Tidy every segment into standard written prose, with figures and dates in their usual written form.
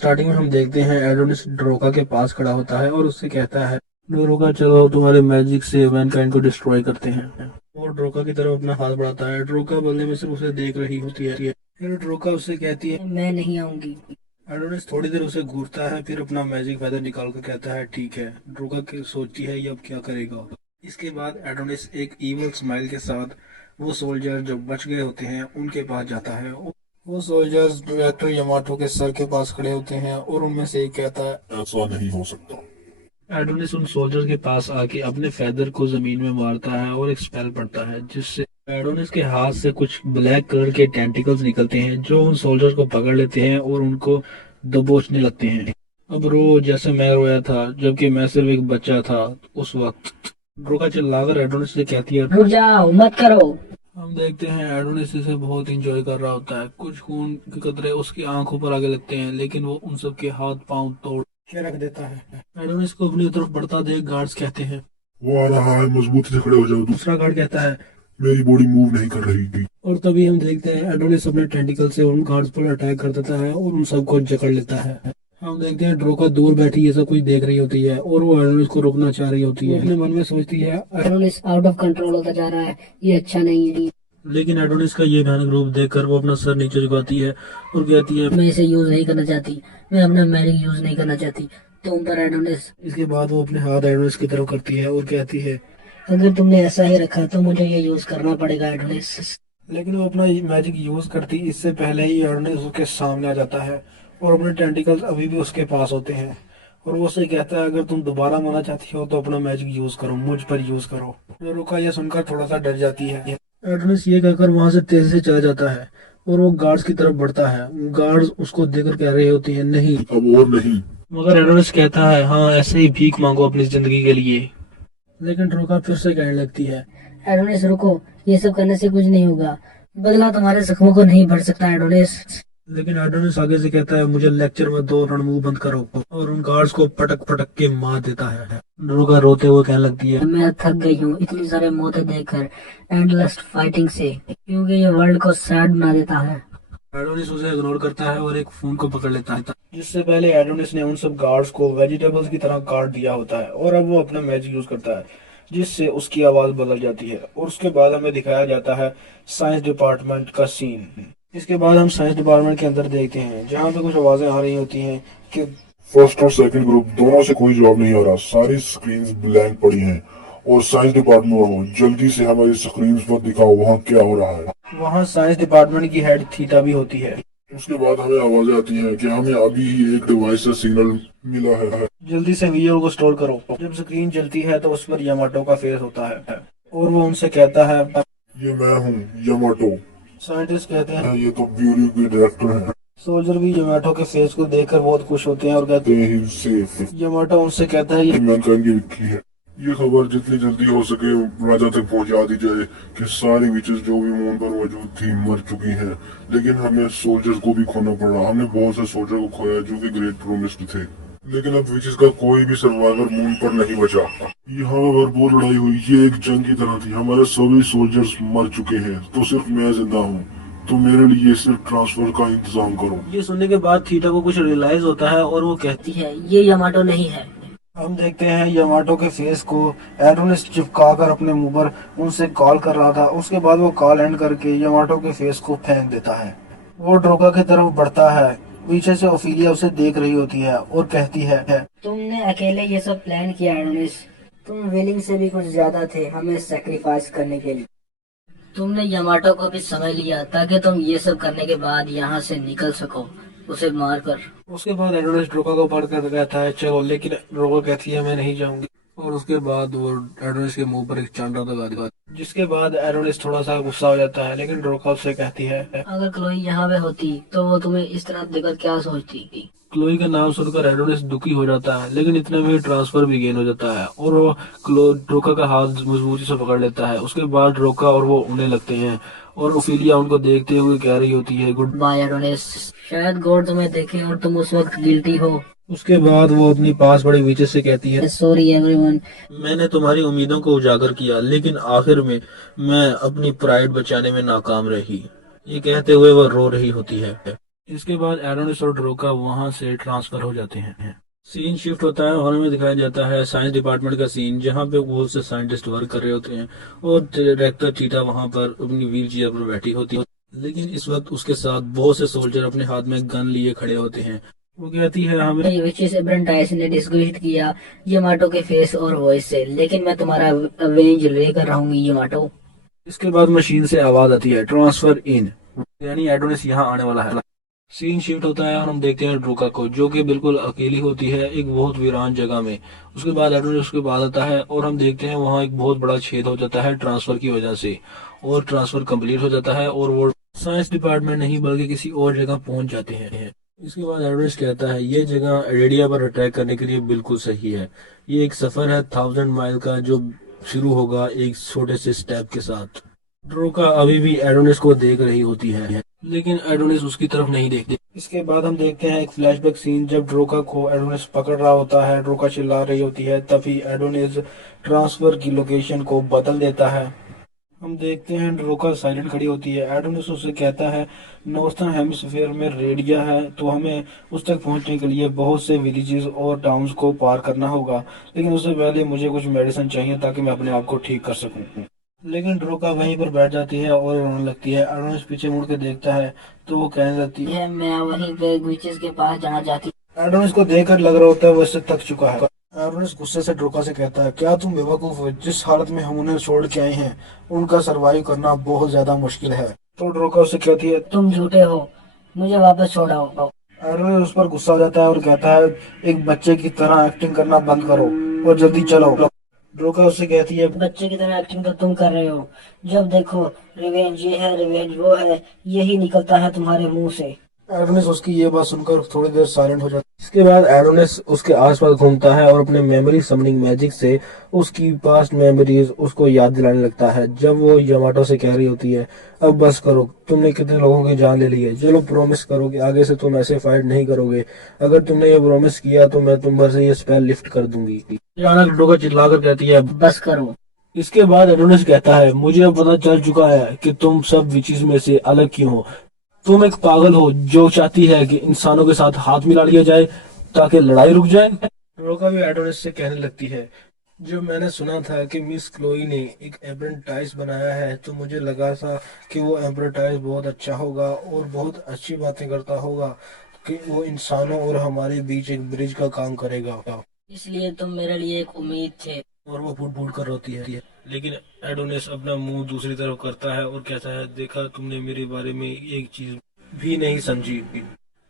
Starting में हम देखते हैं एडोनिस ड्रोका के पास खड़ा होता है और उससे कहता है, ड्रोका चलो तुम्हारे मैजिक से मैनकाइंड को डिस्ट्रॉय करते हैं। और ड्रोका की तरफ अपना हाथ बढ़ाता है। ड्रोका बदले में सिर्फ उसे देख रही होती है। फिर ड्रोका उससे कहती है, मैं नहीं आऊंगी। एडोनिस थोड़ी देर उसे घूरता है, फिर अपना मैजिक फेदर निकाल कर कहता है ठीक है। ड्रोका सोचती है ये अब क्या करेगा। इसके बाद एडोनिस एक इवल स्माइल के साथ वो सोल्जर जो बच गए होते हैं उनके पास जाता है। वो सोल्जर्स डायरेक्टर यमाटो के सर के पास खड़े होते हैं और उनमें से एक कहता है, ऐसा नहीं हो सकता। एडोनिस उन सोल्जर्स के पास आके अपने फेदर को जमीन में मारता है और एक स्पेल पड़ता है जिससे एडोनिस के हाथ से कुछ ब्लैक कलर के टेंटिकल्स निकलते हैं जो उन सोल्जर्स को पकड़ लेते हैं और उनको दबोचने लगते हैं। अब रो जैसे मैं रोया था जबकि मैं सिर्फ एक बच्चा था उस वक्त। ड्रोका चिल्लाकर एडोनिस से कहती है, रुक जाओ मत करो। हम देखते हैं एडोनिस इसे बहुत इंजॉय कर रहा होता है। कुछ खून के कतरे उसकी आंखों पर आगे लगते हैं लेकिन वो उन सब के हाथ पांव तोड़ के रख देता है। एडोनिस को अपनी तरफ बढ़ता देख गार्ड्स कहते हैं, वो आ रहा है, मजबूती से खड़े हो जाओ। दूसरा गार्ड कहता है, मेरी बॉडी मूव नहीं कर रही थी। और तभी हम देखते हैं एडोनिस अपने टेंटिकल से उन गार्ड्स पर अटैक कर देता है और उन सबको जकड़ लेता है। हम देखते हैं ड्रोका दूर बैठी ये सब कुछ देख रही होती है और वो एडोनिस को रोकना चाह रही होती है। अपने मन में सोचती है, एडोनिस आउट ऑफ कंट्रोल होता जा रहा है, ये अच्छा नहीं है। लेकिन एडोनिस का ये भयानक रूप देखकर वो अपना सर नीचे झुकाती है और कहती है, मैं इसे यूज नहीं करना चाहती, मैं अपना मैजिक यूज नहीं करना चाहती तुम पर एडोनिस। इसके बाद वो अपने हाथ एडोनिस की तरफ करती है और कहती है, अगर तुमने ऐसा ही रखा तो मुझे ये यूज करना पड़ेगा एडोनिस। लेकिन वो अपना मैजिक यूज करती इससे पहले ही एडोनिस उसके सामने आ जाता है और अपने टेंटिकल्स अभी भी उसके पास होते हैं और वो उसे कहता है, अगर तुम दोबारा मरना चाहती हो तो अपना मैजिक यूज करो, मुझ पर यूज करो। रुका यह सुनकर थोड़ा सा डर जाती है। एडोनिस ये कहकर वहां से तेजी से चला जाता है और वो गार्ड्स की तरफ बढ़ता है। गार्ड्स उसको देखकर कह रहे होती है, नहीं अब और नहीं। मगर एडोनिस कहता है, हाँ ऐसे ही भीख मांगो अपनी जिंदगी के लिए। लेकिन ड्रोका फिर से कहने लगती है, एडोनिस रुको, ये सब करने से कुछ नहीं होगा, बदला तुम्हारे जख्मों को नहीं भर सकता एडोनिस। लेकिन एडोनिस आगे से कहता है, मुझे लेक्चर में दो, रणमुंह बंद करो। और उन गार्ड्स को पटक पटक के मार देता है। ड्रोका रोते हुए कहने लगती है, मैं थक गई हूँ इतनी सारे मौतें देखकर, एंडलेस फाइटिंग से, क्योंकि ये वर्ल्ड को सैड बना देता है। एडोनिस उसे इग्नोर करता है और एक फोन को पकड़ लेता है जिससे पहले एडोनिस ने उन सब गार्ड्स को वेजिटेबल्स की तरह काट दिया होता है और अब वो अपना मैजिक यूज करता है जिससे उसकी आवाज बदल जाती है। और उसके बाद हमें दिखाया जाता है साइंस डिपार्टमेंट का सीन। इसके बाद हम साइंस डिपार्टमेंट के अंदर देखते हैं जहाँ पे कुछ आवाजें आ रही होती हैं कि फर्स्ट और सेकंड ग्रुप दोनों से कोई जवाब नहीं आ रहा, सारी स्क्रीन्स ब्लैंक पड़ी हैं और साइंस डिपार्टमेंट वालों जल्दी से हमारी स्क्रीन्स पर दिखाओ वहाँ क्या हो रहा है। वहाँ साइंस डिपार्टमेंट की हेड थीटा भी होती है। उसके बाद हमें आवाजें आती हैं कि हमें अभी ही एक डिवाइस से सिग्नल मिला है, जल्दी से वीडियो को स्टोर करो। जब स्क्रीन जलती है तो उस पर यामाटो का फेस होता है और वो उनसे कहता है, ये मैं हूँ यामाटो। साइंटिस्ट कहते हैं, ये तो ब्यूरो के डायरेक्टर हैं। सोल्जर भी यामाटो के फेस को देखकर बहुत खुश होते हैं और कहते हैं, यामाटो उनसे कहता है, ये मैनकाइंड की विक्ट्री है। ये खबर जितनी जल्दी हो सके राजा तक पहुंचा दी जाए कि सारी विचेस जो भी मून पर मौजूद थी मर चुकी हैं। लेकिन हमें सोल्जर्स को भी खोना पड़ा, हमने बहुत से सोल्जर को खोया जो कि ग्रेट प्रोमिस्ड थे। लेकिन अब विचेस का कोई भी सर्वाइवर मून पर नहीं बचा। यहाँ भरपूर लड़ाई हुई, ये एक जंग की तरह थी, हमारे सभी सोल्जर्स मर चुके हैं तो सिर्फ मैं जिंदा हूँ, तो मेरे लिए सिर्फ ट्रांसफर का इंतजाम करो। ये सुनने के बाद थीटा को कुछ रियलाइज होता है और वो कहती है, ये यामाटो नहीं है। हम देखते हैं यामाटो के फेस को एडोनिस चिपका कर अपने मुंह पर उनसे कॉल कर रहा था। उसके बाद वो कॉल एंड करके यामाटो के फेस को फेंक देता है। वो ड्रोका की तरफ बढ़ता है, पीछे से ओफिलिया उसे देख रही होती है और कहती है, तुमने अकेले ये सब प्लान किया एडोनिस, तुम विलिंग से भी कुछ ज्यादा थे हमें सेक्रीफाइस करने के लिए। तुमने यामाटो को भी समझ लिया ताकि तुम ये सब करने के बाद यहाँ से निकल सको, उसे मार कर। उसके बाद एडोनिस ड्रोका को पकड़ कर कहता है, चलो, लेकिन ड्रोका कहती है, मैं नहीं जाऊंगी। और उसके बाद वो एडोनिस के मुंह पर एक चांटा लगा देता है जिसके बाद एडोनिस थोड़ा सा गुस्सा हो जाता है। लेकिन ड्रोका उससे कहती है, अगर क्लोई यहाँ पे होती तो वो तुम्हें इस तरह देखकर क्या सोचती। क्लोई का नाम सुनकर एडोनिस दुखी हो जाता है लेकिन इतने में ट्रांसफर भी गेन हो जाता है और वो ड्रोका का हाथ मजबूती से पकड़ लेता है। उसके बाद ड्रोका और वो उड़ने लगते हैं और ओफिलिया उनको देखते हुए कह रही होती है, गुड बाय एडोनिस, शायद गॉड तुम्हें देखे और तुम उस वक्त गिल्टी हो। उसके बाद वो अपनी पास बड़े विजय से कहती है, सॉरी एवरीवन, मैंने तुम्हारी उम्मीदों को उजागर किया लेकिन आखिर में मैं अपनी प्राइड बचाने में नाकाम रही। ये कहते हुए वह रो रही होती है। इसके बाद एडोनिस और ड्रोका वहां से ट्रांसफर हो जाते हैं। सीन शिफ्ट होता है और हमें दिखाया जाता है साइंस डिपार्टमेंट का सीन, जहाँ पे बहुत से साइंटिस्ट वर्क कर रहे होते हैं और डायरेक्टर चीता वहां पर अपनी व्हील चेयर पर बैठी होती है। लेकिन इस वक्त उसके साथ बहुत से सोल्जर अपने हाथ में गन लिए खड़े होते हैं। वो कहती है हमें विचेस एब्रेंटाइस ने डिस्गस्ट किया यमाटो के फेस और वॉइस से, लेकिन मैं तुम्हारा अवेंज लेकर रहूंगी यमाटो। इसके बाद मशीन से आवाज आती है ट्रांसफर इन, यानी एडोनिस यहाँ आने वाला है। सीन शिफ्ट होता है और हम देखते हैं ड्रोका को, जो कि बिल्कुल अकेली होती है एक बहुत वीरान जगह में। उसके बाद एडोनिस उसके बाद आता है और हम देखते हैं वहाँ एक बहुत बड़ा छेद हो जाता है ट्रांसफर की वजह से, और ट्रांसफर कंप्लीट हो जाता है और वो साइंस डिपार्टमेंट नहीं बल्कि किसी और जगह पहुंच जाते हैं। इसके बाद एडोनिस कहता है ये जगह रेडिया पर अटैक करने के लिए बिल्कुल सही है। ये एक सफर है 1000 माइल का, जो शुरू होगा एक छोटे से स्टेप के साथ। ड्रोका अभी भी एडोनिस को देख रही होती है, लेकिन एडोनिस उसकी तरफ नहीं देखते। इसके बाद हम देखते हैं एक फ्लैशबैक सीन, जब ड्रोका को एडोनिस पकड़ रहा होता है, ड्रोका चिल्ला रही होती है, तभी एडोनिस ट्रांसफर की लोकेशन को बदल देता है। हम देखते हैं ड्रोका साइलेंट खड़ी होती है। एडोनिस उससे कहता है नॉर्थर्न हेमिस्फीयर में रेडिया है, तो हमें उस तक पहुंचने के लिए बहुत से विलेजेस और टाउन्स को पार करना होगा, लेकिन उससे पहले मुझे कुछ मेडिसिन चाहिए ताकि मैं अपने आप को ठीक कर सकूं। लेकिन ड्रोका वहीं पर बैठ जाती है और रोने लगती है। एडोनिस पीछे मुड़ के देखता है तो वो कहने लगती है मैं वहीं पे विचेस के पास जाना चाहती। एडोनिस को देखकर लग रहा होता है वो इससे थक चुका है। एडोनिस गुस्से से ड्रोका से कहता है क्या तुम बेवकूफ हो, जिस हालत में हम उन्हें छोड़ के आए हैं उनका सरवाइव करना बहुत ज्यादा मुश्किल है। तो ड्रोका उससे कहती है तुम झूठे हो, मुझे वापस छोड़ाओ। एडोनिस उस पर गुस्सा आ जाता है और कहता है एक बच्चे की तरह एक्टिंग करना बंद करो और जल्दी चलो। ड्रोका उससे कहती है बच्चे की तरह एक्टिंग तो तुम कर रहे हो, जब देखो रिवेंज ये है रिवेंज वो है, यही निकलता है तुम्हारे मुंह से। एडोनिस उसकी ये बात सुनकर थोड़ी देर साइलेंट हो जाता है। इसके बाद एडोनिस उसके आसपास घूमता है और अपने मेमोरी समनिंग मैजिक से उसकी पास्ट मेमोरीज उसको याद दिलाने लगता है। जब वो यमाटो से कह रही होती है अब बस करो, तुमने कितने लोगों की जान ले ली है, चलो प्रॉमिस करो कि आगे से तुम ऐसे फाइट नहीं करोगे। अगर तुमने ये प्रॉमिस किया तो मैं तुम पर से ये स्पेल लिफ्ट कर दूंगी। अचानक डोगा चिल्लाकर कहती है बस करो। इसके बाद एडोनिस कहता है मुझे अब पता चल चुका है कि तुम सब विचेस में से अलग क्यों हो। तुम एक पागल हो जो चाहती है कि इंसानों के साथ हाथ मिला लिया जाए ताकि लड़ाई रुक जाए। रोका भी एडोनिस से कहने लगती है जब मैंने सुना था कि मिस क्लोई ने एक एप्रेंटाइज बनाया है तो मुझे लगा था कि वो एप्रेंटाइज बहुत अच्छा होगा और बहुत अच्छी बातें करता होगा, कि वो इंसानों और हमारे बीच एक ब्रिज का काम करेगा। इसलिए तुम मेरे लिए एक उम्मीद थे। और वो फूट फूट कर रोती है। लेकिन एडोनिस अपना मुंह दूसरी तरफ करता है और कहता है देखा तुमने मेरे बारे में एक चीज भी नहीं समझी।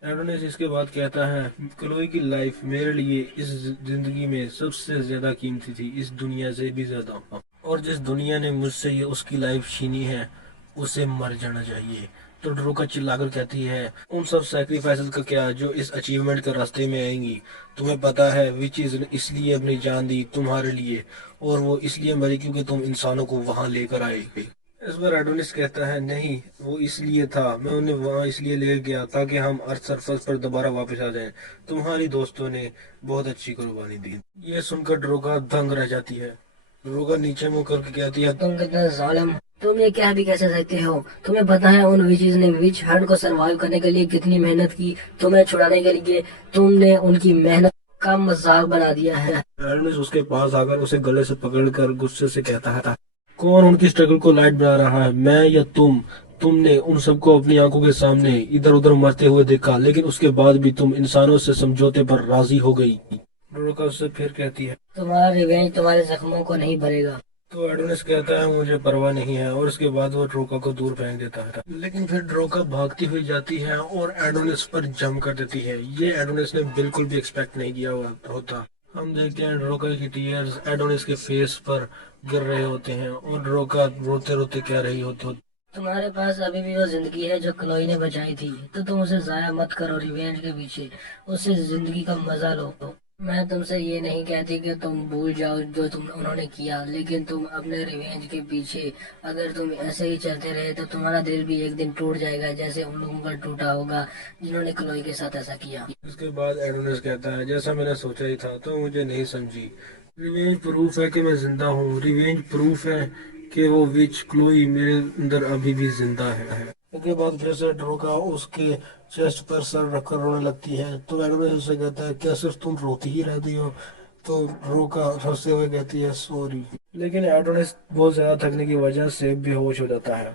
एडोनिस इसके बाद कहता है क्लोई की लाइफ मेरे लिए इस जिंदगी में सबसे ज्यादा कीमती थी, इस दुनिया से भी ज्यादा। और जिस दुनिया ने मुझसे ये उसकी लाइफ छीनी है उसे मर जाना चाहिए। तो ड्रोका चिल्लाकर कहती है उन सब सैक्रिफाइसेस का क्या जो इस अचीवमेंट के रास्ते में आएंगी। तुम्हें पता है विचेस ने इसलिए अपनी जान दी तुम्हारे लिए, और वो इसलिए मरी क्योंकि तुम इंसानों को वहां लेकर आए। इस बार एडोनिस कहता है नहीं, वो इसलिए था, मैं उन्हें वहां इसलिए ले गया ताकि हम अर्थ सरफेस पर दोबारा वापस आ जाएं। तुम्हारी दोस्तों ने बहुत अच्छी कुर्बानी दी। ये सुनकर ड्रोगा दंग रह जाती है। ड्रोगा नीचे मुंह करके कहती है तुम कितने जालिम, तुम ये क्या भी कैसे सकते हो। तुम्हें पता है उन विचेस ने विच हंट को सरवाइव करने के लिए कितनी मेहनत की, तुम्हें छुड़ाने के लिए तुमने उनकी मेहनत का मजाक बना दिया है। एडोनिस उसके पास आकर उसे गले से पकड़कर गुस्से से कहता है कौन उनकी स्ट्रगल को लाइट बना रहा है, मैं या तुम। तुमने उन सबको अपनी आंखों के सामने इधर उधर मरते हुए देखा, लेकिन उसके बाद भी तुम इंसानों से समझौते पर राजी हो गई। ड्रोका उससे फिर कहती है तुम्हारा रिवेंज तुम्हारे जख्मों को नहीं भरेगा। तो एडोनिस कहता है मुझे परवाह नहीं है, और उसके बाद वो ड्रोका को दूर फेंक देता है। लेकिन फिर ड्रोका भागती हुई जाती है और एडोनिस पर जम कर देती है। ये एडोनिस ने बिल्कुल भी एक्सपेक्ट नहीं किया होता। हम देखते हैं ड्रोका की टीयर्स एडोनिस के फेस पर गिर रहे होते हैं और ड्रोका रोते रोते कह रही होती तुम्हारे पास अभी भी वो जिंदगी है जो क्लोई ने बचाई थी, तो तुम उसे जाया मत करो रिवेंज के पीछे, उससे जिंदगी का मजा लो। मैं तुमसे ये नहीं कहती कि तुम भूल जाओ जो तुम उन्होंने किया, लेकिन तुम अपने रिवेंज के पीछे अगर तुम ऐसे ही चलते रहे तो तुम्हारा दिल भी एक दिन टूट जाएगा, जैसे उन लोगों का टूटा होगा जिन्होंने क्लोई के साथ ऐसा किया। इसके बाद एडोनिस कहता है जैसा मैंने सोचा ही था, तो मुझे नहीं समझी। रिवेंज प्रूफ है कि मैं जिंदा हूँ, रिवेंज प्रूफ है कि वो विच क्लोई मेरे अंदर अभी भी जिंदा है। इसके बाद फिर से ड्रोका उसके चेस्ट पर सर रखकर रोने लगती है। तो एडोनिस उससे कहता है क्या सिर्फ तुम रोती ही रहती हो? तो ड्रोका हंसते हुए कहती है सॉरी। लेकिन एडोनिस बहुत ज्यादा थकने की वजह से बेहोश हो जाता है।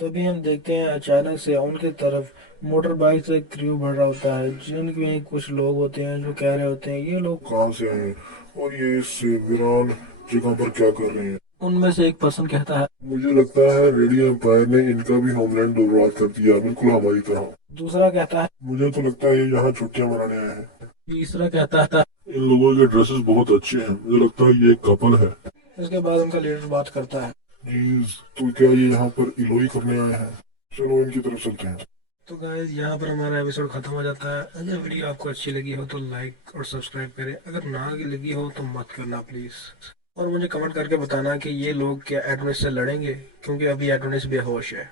तभी हम देखते हैं अचानक से उनकी तरफ मोटर बाइक से एक क्रू बढ़ रहा होता है, जिनमें कुछ लोग होते हैं जो कह रहे होते हैं ये लोग कहाँ से आए हैं और ये इस वीरान जगह पर क्या कर रहे हैं। उनमें से एक पर्सन कहता है। मुझे लगता है रेडियो एम्पायर ने इनका भी होमलैंड बर्बाद कर दिया, बिल्कुल हमारी तरह। दूसरा कहता है। मुझे तो लगता है ये यहाँ छुट्टियां मनाने आए हैं। तीसरा कहता है। इन लोगों के ड्रेसेस बहुत अच्छे हैं, मुझे लगता है ये एक कपल है। इसके बाद उनका लीडर बात करता है। जी, तो क्या ये यहाँ पर इलोई करने आए हैं? चलो इनकी तरफ चलते हैं। तो गाइस यहाँ पर हमारा एपिसोड खत्म हो जाता है। अगर वीडियो आपको अच्छी लगी हो तो लाइक और सब्सक्राइब करें, अगर ना लगी हो तो मत करना प्लीज। और मुझे कमेंट करके बताना कि ये लोग क्या एडोनिस से लड़ेंगे, क्योंकि अभी एडोनिस बेहोश है।